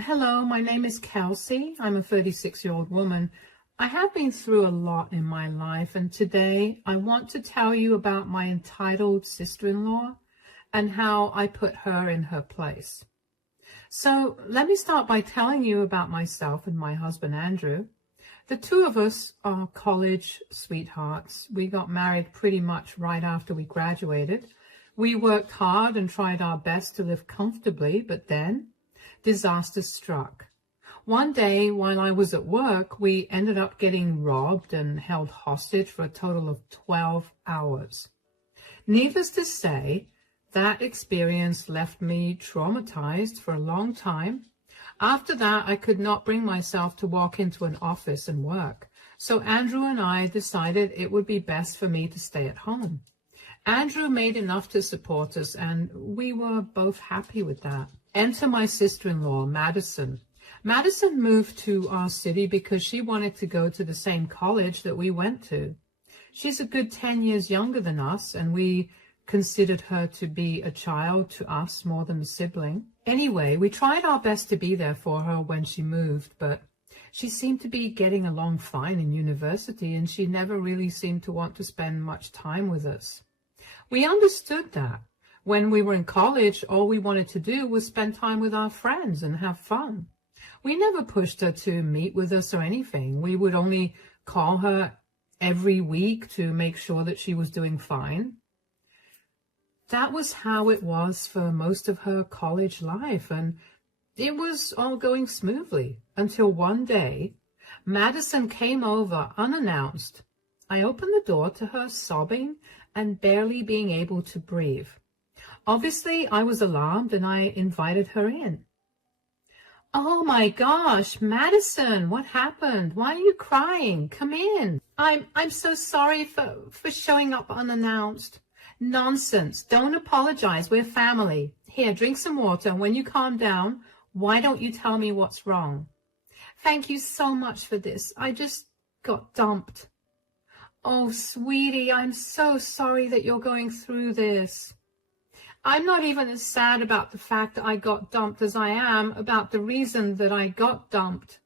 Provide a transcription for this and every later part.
Hello, my name is Kelsey. I'm a 36-year-old woman. I have been through a lot in my life, and today I want to tell you about my entitled sister-in-law and how I put her in her place. So let me start by telling you about myself and my husband, Andrew. The two of us are college sweethearts. We got married pretty much right after we graduated. We worked hard and tried our best to live comfortably, but then disaster struck. One day while I was at work, we ended up getting robbed and held hostage for a total of 12 hours. Needless to say, that experience left me traumatized for a long time. After that, I could not bring myself to walk into an office and work. So Andrew and I decided it would be best for me to stay at home. Andrew made enough to support us, and we were both happy with that. Enter my sister-in-law, Madison. Madison moved to our city because she wanted to go to the same college that we went to. She's a good 10 years younger than us, and we considered her to be a child to us more than a sibling. Anyway, we tried our best to be there for her when she moved, but she seemed to be getting along fine in university, and she never really seemed to want to spend much time with us. We understood that. When we were in college, all we wanted to do was spend time with our friends and have fun. We never pushed her to meet with us or anything. We would only call her every week to make sure that she was doing fine. That was how it was for most of her college life, and it was all going smoothly until one day, Madison came over unannounced. I opened the door to her sobbing and barely being able to breathe. Obviously, I was alarmed and I invited her in. "Oh my gosh, Madison, what happened? Why are you crying? Come in. I'm so sorry for showing up unannounced." "Nonsense. Don't apologize. We're family. Here, drink some water. When you calm down, why don't you tell me what's wrong?" "Thank you so much for this. I just got dumped." "Oh, sweetie, I'm so sorry that you're going through this." "I'm not even as sad about the fact that I got dumped as I am about the reason that I got dumped."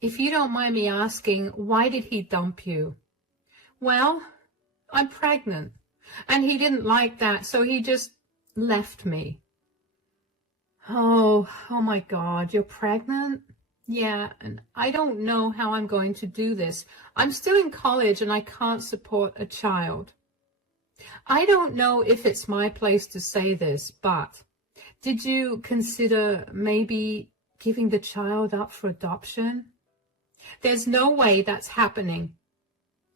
"If you don't mind me asking, why did he dump you?" "Well, I'm pregnant, and he didn't like that, so he just left me." Oh my God, you're pregnant?" "Yeah, and I don't know how I'm going to do this. I'm still in college and I can't support a child." I don't know if it's my place to say this, but did you consider maybe giving the child up for adoption? "There's no way that's happening."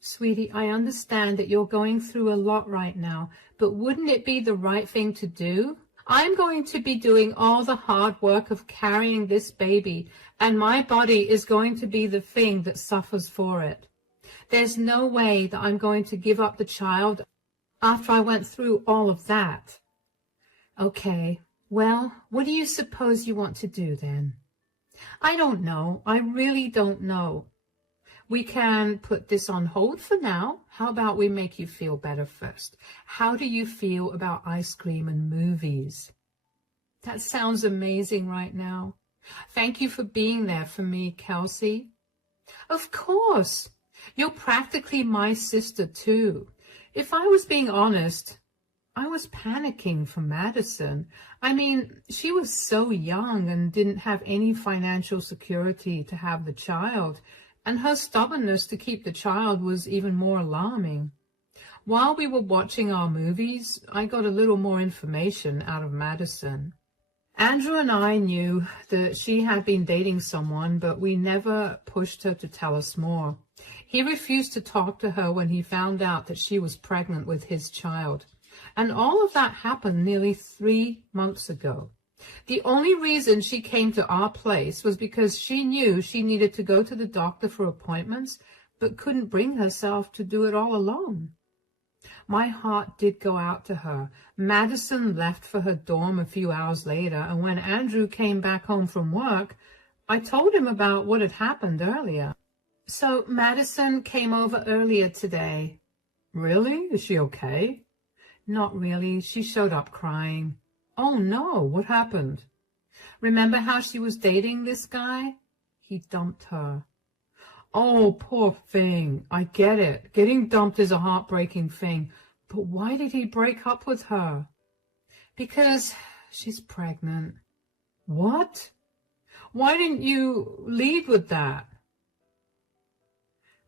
"Sweetie, I understand that you're going through a lot right now, but wouldn't it be the right thing to do? I'm going to be doing all the hard work of carrying this baby, and my body is going to be the thing that suffers for it. There's no way that I'm going to give up the child after I went through all of that." "Okay, well, what do you suppose you want to do then?" "I don't know. I really don't know. We can put this on hold for now. How about we make you feel better first? How do you feel about ice cream and movies?" That sounds amazing right now. Thank you for being there for me, Kelsey. "Of course. You're practically my sister too." If I was being honest, I was panicking for Madison. I mean, she was so young and didn't have any financial security to have the child, and her stubbornness to keep the child was even more alarming. While we were watching our movies, I got a little more information out of Madison. Andrew and I knew that she had been dating someone, but we never pushed her to tell us more. He refused to talk to her when he found out that she was pregnant with his child. And all of that happened nearly 3 months ago. The only reason she came to our place was because she knew she needed to go to the doctor for appointments, but couldn't bring herself to do it all alone. My heart did go out to her. Madison left for her dorm a few hours later, and when Andrew came back home from work, I told him about what had happened earlier. "So Madison came over earlier today." "Really? Is she okay?" "Not really. She showed up crying." "Oh no, what happened?" Remember how she was dating this guy? He dumped her. Oh, poor thing. I get it. Getting dumped is a heartbreaking thing. But why did he break up with her? Because she's pregnant. What? Why didn't you lead with that?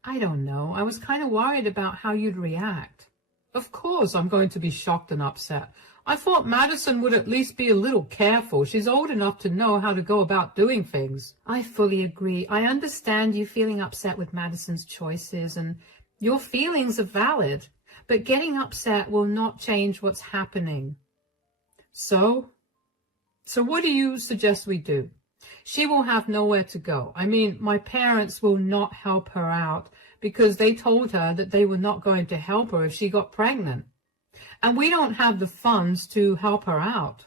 I don't know. I was kind of worried about how you'd react. Of course I'm going to be shocked and upset. I thought Madison would at least be a little careful. She's old enough to know how to go about doing things. I fully agree. I understand you feeling upset with Madison's choices, and your feelings are valid. But getting upset will not change what's happening. So what do you suggest we do? She will have nowhere to go. I mean, my parents will not help her out because they told her that they were not going to help her if she got pregnant. And we don't have the funds to help her out.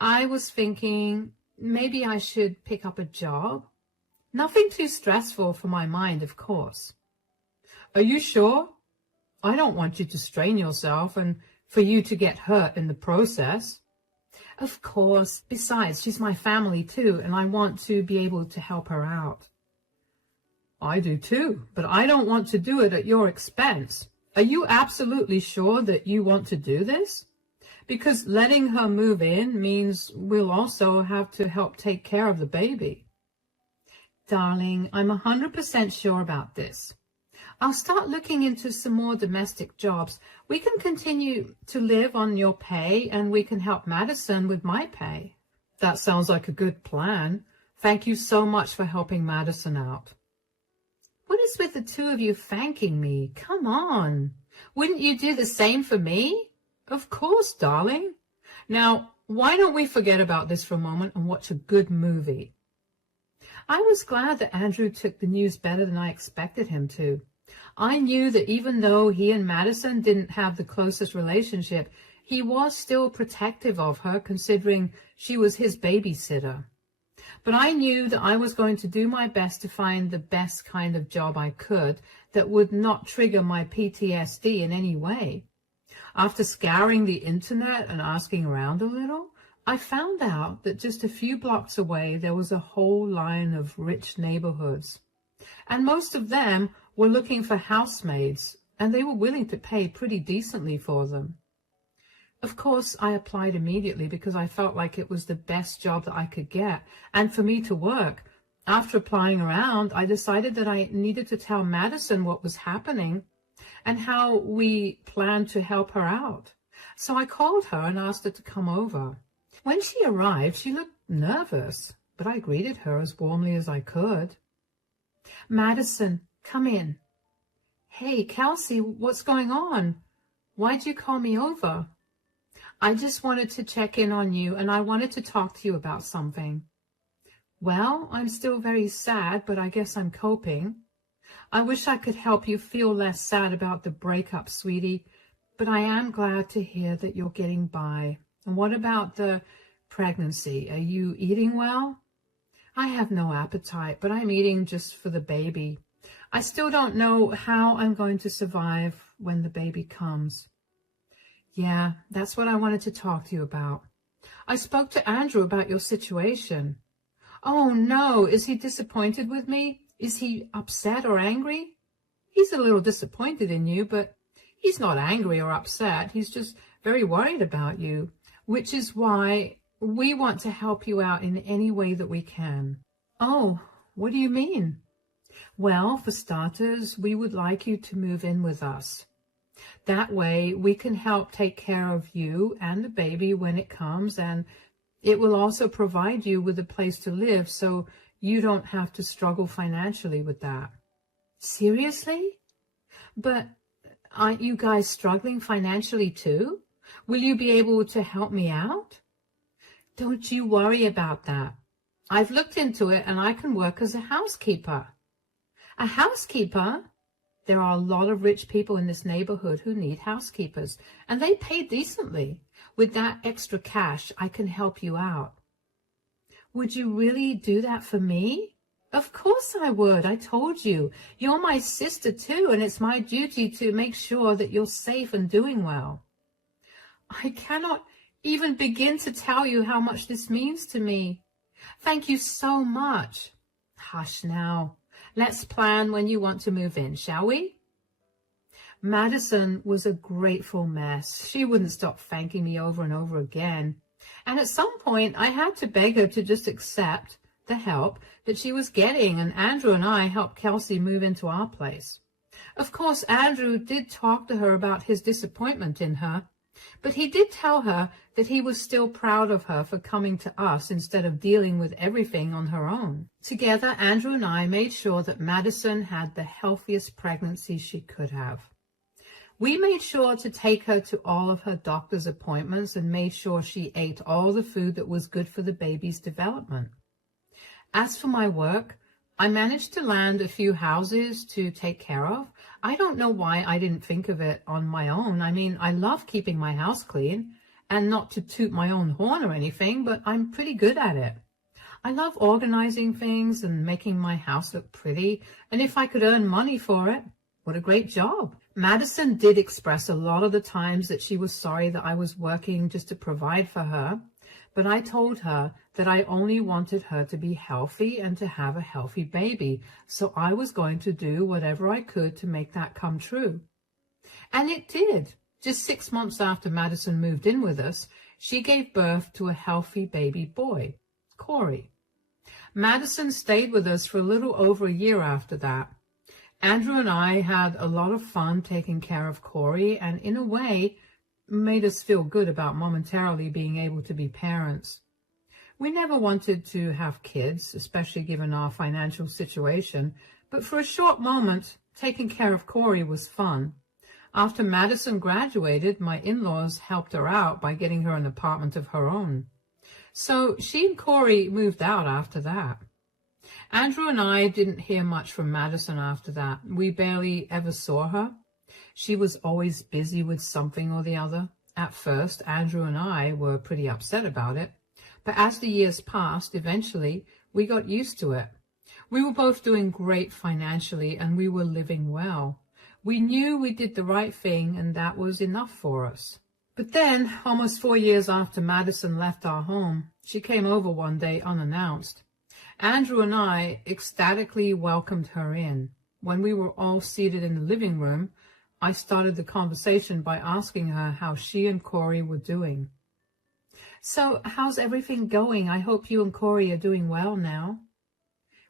I was thinking maybe I should pick up a job. Nothing too stressful for my mind, of course. Are you sure? I don't want you to strain yourself and for you to get hurt in the process. Of course. Besides, she's my family too, and I want to be able to help her out. I do too, but I don't want to do it at your expense. Are you absolutely sure that you want to do this? Because letting her move in means we'll also have to help take care of the baby. Darling, I'm 100% sure about this. I'll start looking into some more domestic jobs. We can continue to live on your pay, and we can help Madison with my pay. That sounds like a good plan. Thank you so much for helping Madison out. What is with the two of you thanking me? Come on. Wouldn't you do the same for me? Of course, darling. Now, why don't we forget about this for a moment and watch a good movie? I was glad that Andrew took the news better than I expected him to. I knew that even though he and Madison didn't have the closest relationship, he was still protective of her, considering she was his babysitter. But I knew that I was going to do my best to find the best kind of job I could that would not trigger my PTSD in any way. After scouring the internet and asking around a little, I found out that just a few blocks away there was a whole line of rich neighborhoods. And most of them were looking for housemaids, and they were willing to pay pretty decently for them. Of course, I applied immediately because I felt like it was the best job that I could get, and for me to work. After applying around, I decided that I needed to tell Madison what was happening and how we planned to help her out. So I called her and asked her to come over. When she arrived, she looked nervous, but I greeted her as warmly as I could. Madison, come in. Hey, Kelsey, what's going on? Why'd you call me over? I just wanted to check in on you, and I wanted to talk to you about something. Well, I'm still very sad, but I guess I'm coping. I wish I could help you feel less sad about the breakup, sweetie, but I am glad to hear that you're getting by. And what about the pregnancy? Are you eating well? I have no appetite, but I'm eating just for the baby. I still don't know how I'm going to survive when the baby comes. Yeah, that's what I wanted to talk to you about. I spoke to Andrew about your situation. Oh, no. Is he disappointed with me? Is he upset or angry? He's a little disappointed in you, but he's not angry or upset. He's just very worried about you, which is why we want to help you out in any way that we can. Oh, what do you mean? Well, for starters, we would like you to move in with us. That way, we can help take care of you and the baby when it comes, and it will also provide you with a place to live so you don't have to struggle financially with that. Seriously? But aren't you guys struggling financially too? Will you be able to help me out? Don't you worry about that. I've looked into it and I can work as a housekeeper. A housekeeper? There are a lot of rich people in this neighborhood who need housekeepers, and they pay decently. With that extra cash, I can help you out. Would you really do that for me? Of course I would. I told you. You're my sister too, and it's my duty to make sure that you're safe and doing well. I cannot even begin to tell you how much this means to me. Thank you so much. Hush now. Let's plan when you want to move in, shall we? Madison was a grateful mess. She wouldn't stop thanking me over and over again. And at some point, I had to beg her to just accept the help that she was getting, and Andrew and I helped Kelsey move into our place. Of course, Andrew did talk to her about his disappointment in her, but he did tell her that he was still proud of her for coming to us instead of dealing with everything on her own. Together, Andrew and I made sure that Madison had the healthiest pregnancy she could have. We made sure to take her to all of her doctor's appointments and made sure she ate all the food that was good for the baby's development. As for my work, I managed to land a few houses to take care of. I don't know why I didn't think of it on my own. I mean, I love keeping my house clean, and not to toot my own horn or anything, but I'm pretty good at it. I love organizing things and making my house look pretty, and if I could earn money for it, what a great job. Madison did express a lot of the times that she was sorry that I was working just to provide for her, but I told her that I only wanted her to be healthy and to have a healthy baby, so I was going to do whatever I could to make that come true. And it did. Just 6 months after Madison moved in with us, she gave birth to a healthy baby boy, Corey. Madison stayed with us for a little over a year after that. Andrew and I had a lot of fun taking care of Corey, and in a way, made us feel good about momentarily being able to be parents. We never wanted to have kids, especially given our financial situation, but for a short moment, taking care of Corey was fun. After Madison graduated, my in-laws helped her out by getting her an apartment of her own. So she and Corey moved out after that. Andrew and I didn't hear much from Madison after that. We barely ever saw her. She was always busy with something or the other. At first, Andrew and I were pretty upset about it. But as the years passed, eventually, we got used to it. We were both doing great financially, and we were living well. We knew we did the right thing, and that was enough for us. But then, almost 4 years after Madison left our home, she came over one day unannounced. Andrew and I ecstatically welcomed her in. When we were all seated in the living room, I started the conversation by asking her how she and Corey were doing. So, how's everything going? I hope you and Corey are doing well now.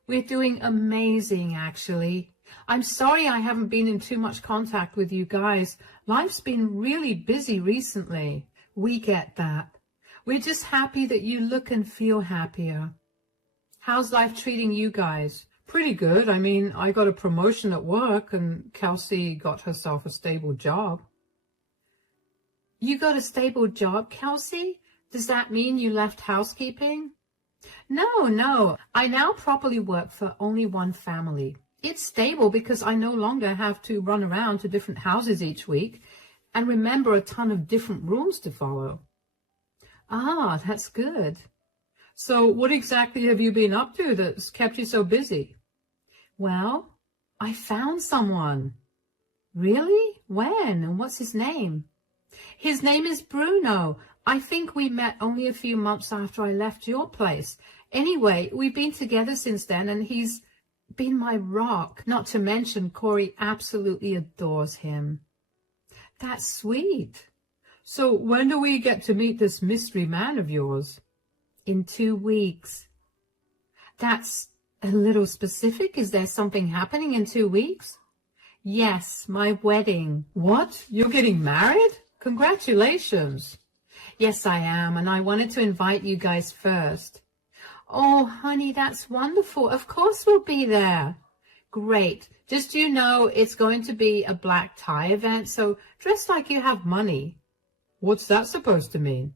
We're doing amazing, actually. I'm sorry I haven't been in too much contact with you guys. Life's been really busy recently. We get that. We're just happy that you look and feel happier. How's life treating you guys? Pretty good. I mean, I got a promotion at work and Kelsey got herself a stable job. You got a stable job, Kelsey? Does that mean you left housekeeping? No. I now properly work for only one family. It's stable because I no longer have to run around to different houses each week and remember a ton of different rules to follow. Ah, that's good. So what exactly have you been up to that's kept you so busy? Well, I found someone. Really? When? And what's his name? His name is Bruno. I think we met only a few months after I left your place. Anyway, we've been together since then, and he's been my rock. Not to mention, Corey absolutely adores him. That's sweet. So when do we get to meet this mystery man of yours? In 2 weeks. That's a little specific. Is there something happening in 2 weeks? Yes, my wedding. What? You're getting married? Congratulations. Yes, I am, and I wanted to invite you guys first. Oh, honey, that's wonderful. Of course we'll be there. Great. Just, you know, it's going to be a black tie event, so dress like you have money. What's that supposed to mean?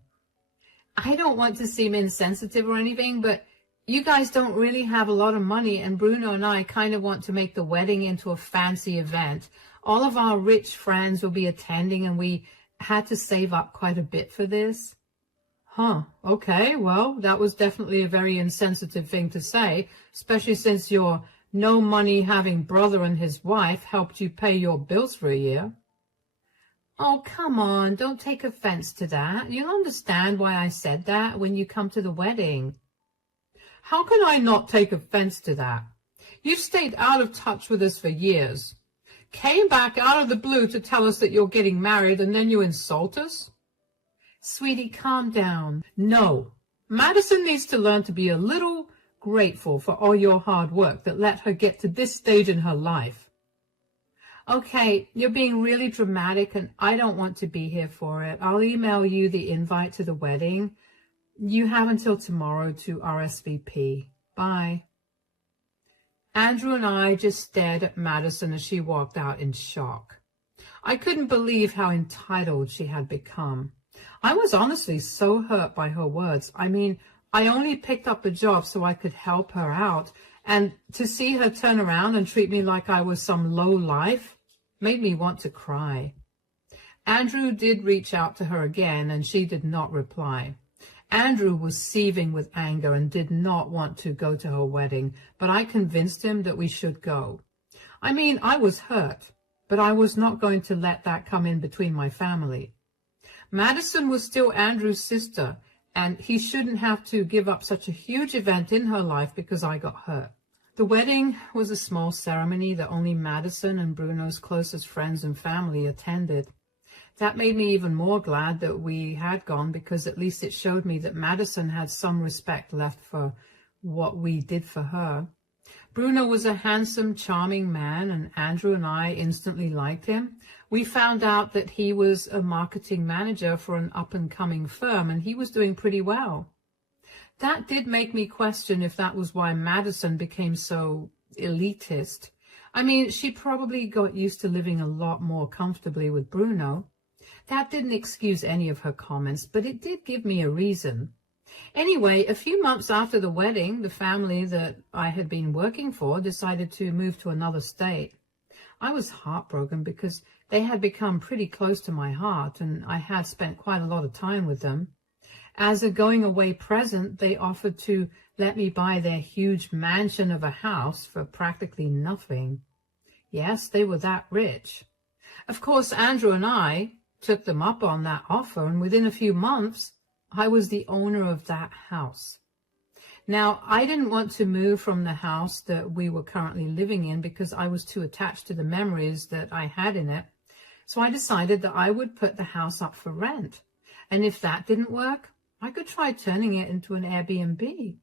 I don't want to seem insensitive or anything, but you guys don't really have a lot of money, and Bruno and I kind of want to make the wedding into a fancy event. All of our rich friends will be attending, and we had to save up quite a bit for this. Huh, okay, well, that was definitely a very insensitive thing to say, especially since your no-money-having brother and his wife helped you pay your bills for a year. Oh, come on, don't take offense to that. You'll understand why I said that when you come to the wedding. How can I not take offense to that? You've stayed out of touch with us for years. Came back out of the blue to tell us that you're getting married, and then you insult us? Sweetie, calm down. No, Madison needs to learn to be a little grateful for all your hard work that let her get to this stage in her life. Okay, you're being really dramatic, and I don't want to be here for it. I'll email you the invite to the wedding. You have until tomorrow to RSVP. Bye. Andrew and I just stared at Madison as she walked out in shock. I couldn't believe how entitled she had become. I was honestly so hurt by her words. I mean, I only picked up the job so I could help her out, and to see her turn around and treat me like I was some low life made me want to cry. Andrew did reach out to her again, and she did not reply. Andrew was seething with anger and did not want to go to her wedding, but I convinced him that we should go. I mean, I was hurt, but I was not going to let that come in between my family. Madison was still Andrew's sister, and he shouldn't have to give up such a huge event in her life because I got hurt. The wedding was a small ceremony that only Madison and Bruno's closest friends and family attended. That made me even more glad that we had gone, because at least it showed me that Madison had some respect left for what we did for her. Bruno was a handsome, charming man, and Andrew and I instantly liked him. We found out that he was a marketing manager for an up-and-coming firm, and he was doing pretty well. That did make me question if that was why Madison became so elitist. I mean, she probably got used to living a lot more comfortably with Bruno. That didn't excuse any of her comments, but it did give me a reason. Anyway, a few months after the wedding, the family that I had been working for decided to move to another state. I was heartbroken because they had become pretty close to my heart, and I had spent quite a lot of time with them. As a going-away present, they offered to let me buy their huge mansion of a house for practically nothing. Yes, they were that rich. Of course, Andrew and I took them up on that offer, and within a few months, I was the owner of that house. Now, I didn't want to move from the house that we were currently living in because I was too attached to the memories that I had in it. So I decided that I would put the house up for rent. And if that didn't work, I could try turning it into an Airbnb.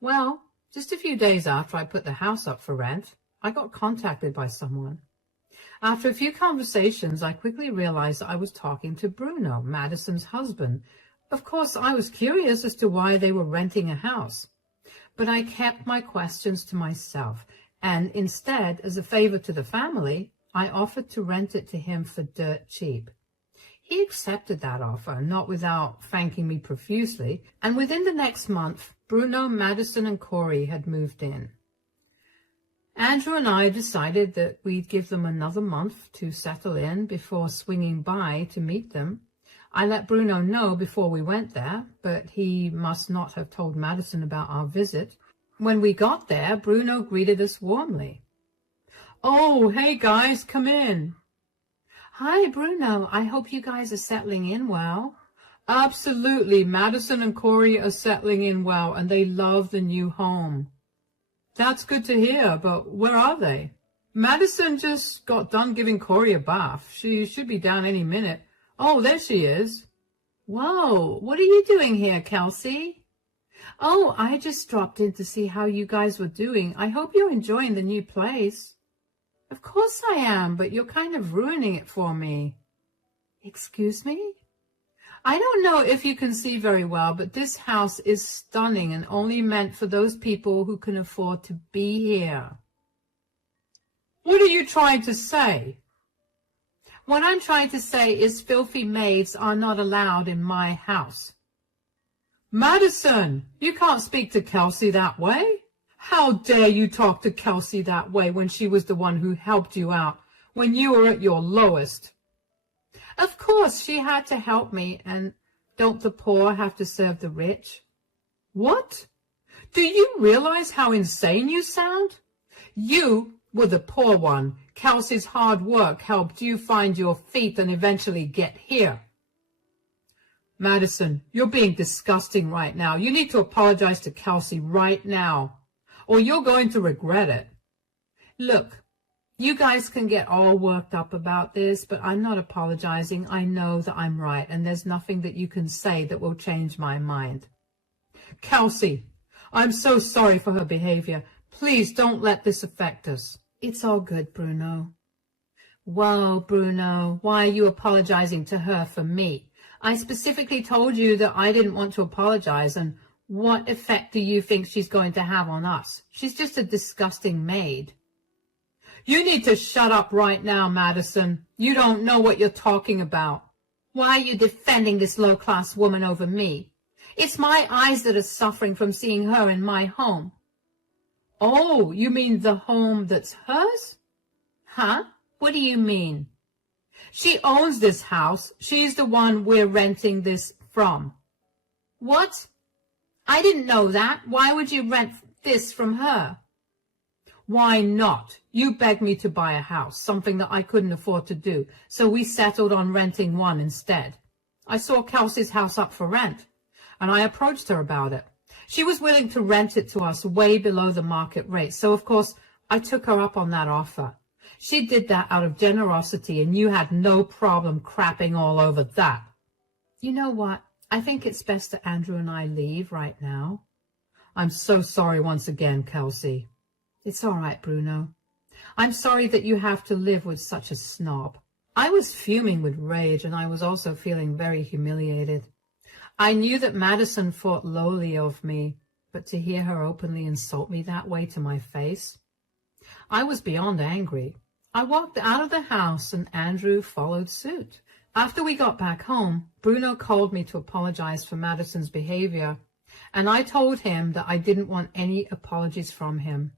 Well, just a few days after I put the house up for rent, I got contacted by someone. After a few conversations, I quickly realized that I was talking to Bruno, Madison's husband. Of course, I was curious as to why they were renting a house. But I kept my questions to myself, and instead, as a favor to the family, I offered to rent it to him for dirt cheap. He accepted that offer, not without thanking me profusely, and within the next month, Bruno, Madison, and Corey had moved in. Andrew and I decided that we'd give them another month to settle in before swinging by to meet them. I let Bruno know before we went there, but he must not have told Madison about our visit. When we got there, Bruno greeted us warmly. "Oh, hey guys, come in." "Hi, Bruno. I hope you guys are settling in well." "Absolutely. Madison and Corey are settling in well, and they love the new home." "That's good to hear, but where are they?" "Madison just got done giving Corey a bath. She should be down any minute." "Oh, there she is." "Whoa, what are you doing here, Kelsey?" "Oh, I just dropped in to see how you guys were doing. I hope you're enjoying the new place." "Of course I am, but you're kind of ruining it for me." "Excuse me?" "I don't know if you can see very well, but this house is stunning and only meant for those people who can afford to be here." "What are you trying to say?" "What I'm trying to say is filthy maids are not allowed in my house." "Madison, you can't speak to Kelsey that way. How dare you talk to Kelsey that way when she was the one who helped you out when you were at your lowest?" "Of course she had to help me, and don't the poor have to serve the rich?" "What? Do you realize how insane you sound? You were the poor one. Kelsey's hard work helped you find your feet and eventually get here. Madison, you're being disgusting right now. You need to apologize to Kelsey right now, or you're going to regret it. Look, you guys can get all worked up about this, but I'm not apologizing. I know that I'm right, and there's nothing that you can say that will change my mind. Kelsey, I'm so sorry for her behavior. Please don't let this affect us. It's all good, Bruno. Whoa, Bruno, why are you apologizing to her for me? I specifically told you that I didn't want to apologize, and what effect do you think she's going to have on us? She's just a disgusting maid. You need to shut up right now, Madison. You don't know what you're talking about. Why are you defending this low-class woman over me? It's my eyes that are suffering from seeing her in my home. Oh, you mean the home that's hers? Huh? What do you mean? She owns this house. She's the one we're renting this from. What? I didn't know that. Why would you rent this from her? Why not? You begged me to buy a house, something that I couldn't afford to do, so we settled on renting one instead. I saw Kelsey's house up for rent, and I approached her about it. She was willing to rent it to us way below the market rate, so of course I took her up on that offer. She did that out of generosity, and you had no problem crapping all over that. You know what? I think it's best that Andrew and I leave right now. I'm so sorry once again, Kelsey. It's all right, Bruno. I'm sorry that you have to live with such a snob. I was fuming with rage, and I was also feeling very humiliated. I knew that Madison thought lowly of me, but to hear her openly insult me that way to my face, I was beyond angry. I walked out of the house, and Andrew followed suit. After we got back home, Bruno called me to apologize for Madison's behavior, and I told him that I didn't want any apologies from him.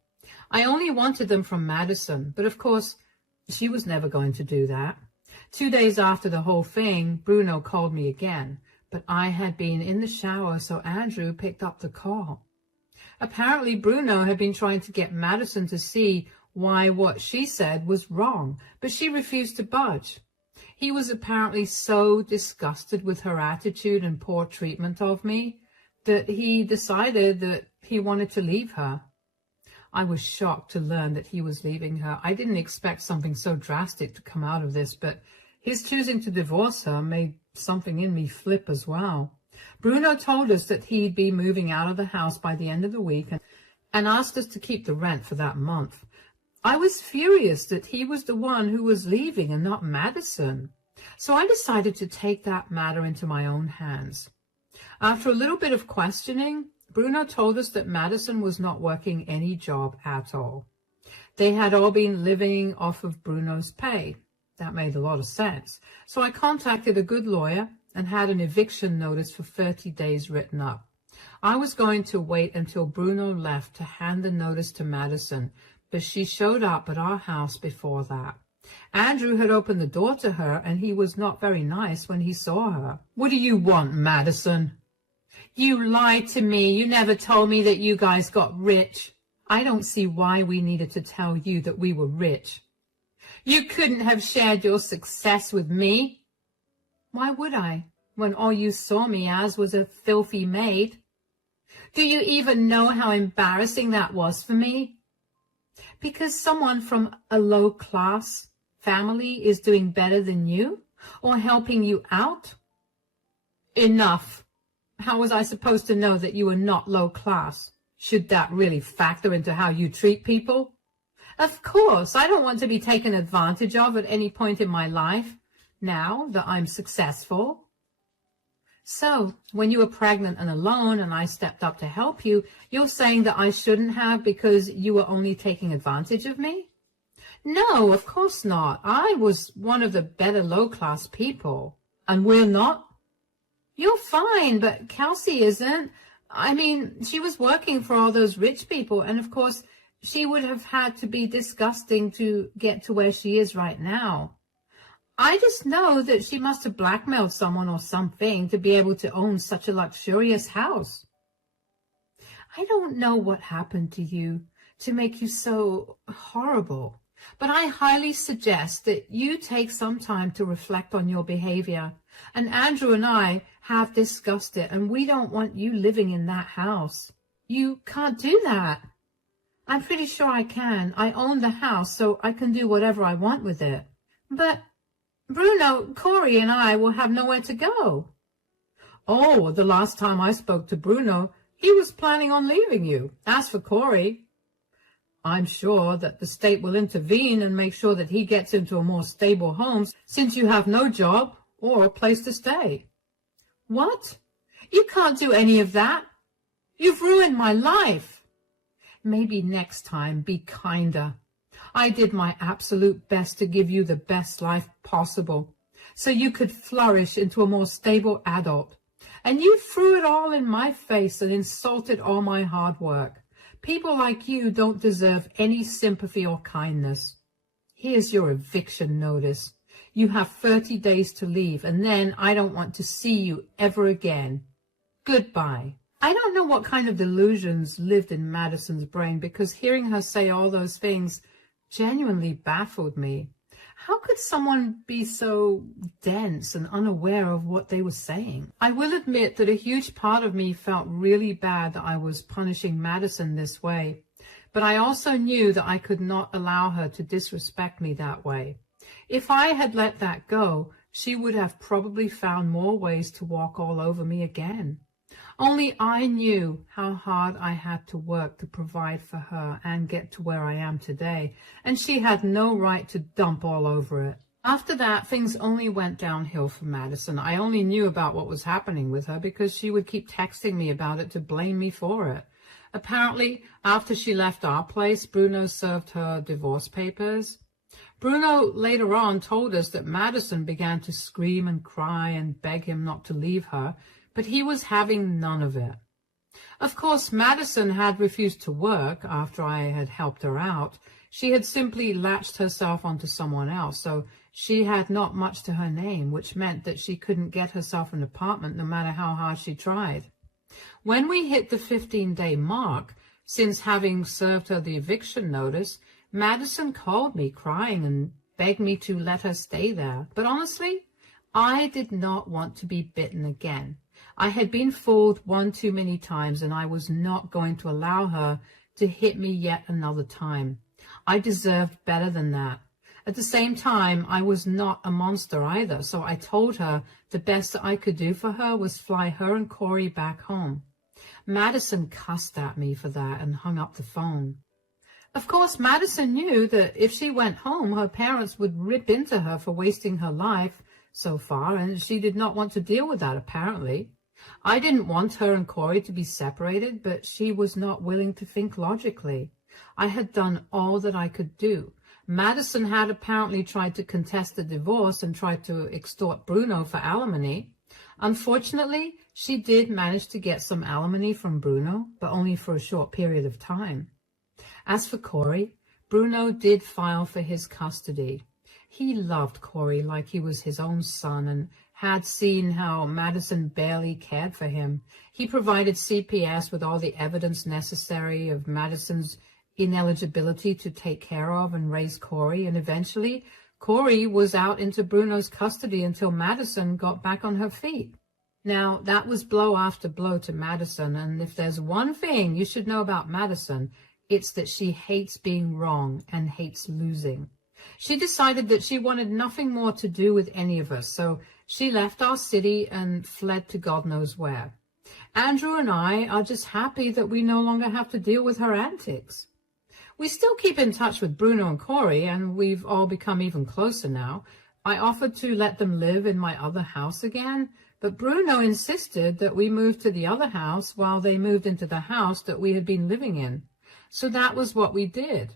I only wanted them from Madison, but of course, she was never going to do that. 2 days after the whole thing, Bruno called me again, but I had been in the shower, so Andrew picked up the call. Apparently, Bruno had been trying to get Madison to see why what she said was wrong, but she refused to budge. He was apparently so disgusted with her attitude and poor treatment of me that he decided that he wanted to leave her. I was shocked to learn that he was leaving her. I didn't expect something so drastic to come out of this, but his choosing to divorce her made something in me flip as well. Bruno told us that he'd be moving out of the house by the end of the week and asked us to keep the rent for that month. I was furious that he was the one who was leaving and not Madison. So I decided to take that matter into my own hands. After a little bit of questioning, Bruno told us that Madison was not working any job at all. They had all been living off of Bruno's pay. That made a lot of sense. So I contacted a good lawyer and had an eviction notice for 30 days written up. I was going to wait until Bruno left to hand the notice to Madison, but she showed up at our house before that. Andrew had opened the door to her, and he was not very nice when he saw her. "What do you want, Madison?" "You lied to me. You never told me that you guys got rich." "I don't see why we needed to tell you that we were rich." "You couldn't have shared your success with me." "Why would I, when all you saw me as was a filthy maid?" "Do you even know how embarrassing that was for me?" "Because someone from a low-class family is doing better than you, or helping you out?" "Enough. How was I supposed to know that you were not low-class? Should that really factor into how you treat people?" "Of course, I don't want to be taken advantage of at any point in my life, now that I'm successful." "So, when you were pregnant and alone and I stepped up to help you, you're saying that I shouldn't have because you were only taking advantage of me?" "No, of course not. I was one of the better low-class people." "And we're not?" "You're fine, but Kelsey isn't. I mean, she was working for all those rich people, and of course, she would have had to be disgusting to get to where she is right now. I just know that she must have blackmailed someone or something to be able to own such a luxurious house." "I don't know what happened to you. to make you so horrible. But I highly suggest that you take some time to reflect on your behavior. And Andrew and I have discussed it, and we don't want you living in that house. You can't do that. I'm pretty sure I can. I own the house, so I can do whatever I want with it. But Bruno, Corey, and I will have nowhere to go. Oh, the last time I spoke to Bruno, he was planning on leaving you. As for Corey, I'm sure that the state will intervene and make sure that he gets into a more stable home since you have no job or a place to stay. What? You can't do any of that. You've ruined my life. Maybe next time be kinder. I did my absolute best to give you the best life possible so you could flourish into a more stable adult. And you threw it all in my face and insulted all my hard work. People like you don't deserve any sympathy or kindness. Here's your eviction notice. You have 30 days to leave, and then I don't want to see you ever again. Goodbye. I don't know what kind of delusions lived in Madison's brain, because hearing her say all those things genuinely baffled me. How could someone be so dense and unaware of what they were saying? I will admit that a huge part of me felt really bad that I was punishing Madison this way, but I also knew that I could not allow her to disrespect me that way. If I had let that go, she would have probably found more ways to walk all over me again. Only I knew how hard I had to work to provide for her and get to where I am today, and she had no right to dump all over it. After that, things only went downhill for Madison. I only knew about what was happening with her because she would keep texting me about it to blame me for it. Apparently, after she left our place, Bruno served her divorce papers. Bruno later on told us that Madison began to scream and cry and beg him not to leave her, but he was having none of it. Of course, Madison had refused to work after I had helped her out. She had simply latched herself onto someone else, so she had not much to her name, which meant that she couldn't get herself an apartment no matter how hard she tried. When we hit the 15-day mark, since having served her the eviction notice, Madison called me crying and begged me to let her stay there. But honestly, I did not want to be bitten again. I had been fooled one too many times, and I was not going to allow her to hit me yet another time. I deserved better than that. At the same time, I was not a monster either, so I told her the best that I could do for her was fly her and Corey back home. Madison cussed at me for that and hung up the phone. Of course, Madison knew that if she went home, her parents would rip into her for wasting her life so far, and she did not want to deal with that, apparently. I didn't want her and Corey to be separated, but she was not willing to think logically. I had done all that I could do. Madison had apparently tried to contest the divorce and tried to extort Bruno for alimony. Unfortunately, she did manage to get some alimony from Bruno, but only for a short period of time. As for Corey, Bruno did file for his custody. He loved Corey like he was his own son and had seen how Madison barely cared for him. He provided CPS with all the evidence necessary of Madison's ineligibility to take care of and raise Corey, and eventually Corey was out into Bruno's custody until Madison got back on her feet. Now, that was blow after blow to Madison, and if there's one thing you should know about Madison, it's that she hates being wrong and hates losing. She decided that she wanted nothing more to do with any of us, so she left our city and fled to God knows where. Andrew and I are just happy that we no longer have to deal with her antics. We still keep in touch with Bruno and Corey, and we've all become even closer now. I offered to let them live in my other house again, but Bruno insisted that we move to the other house while they moved into the house that we had been living in. So that was what we did.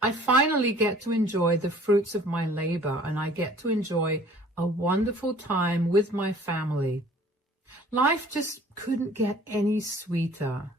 I finally get to enjoy the fruits of my labor, and I get to enjoy a wonderful time with my family. Life just couldn't get any sweeter.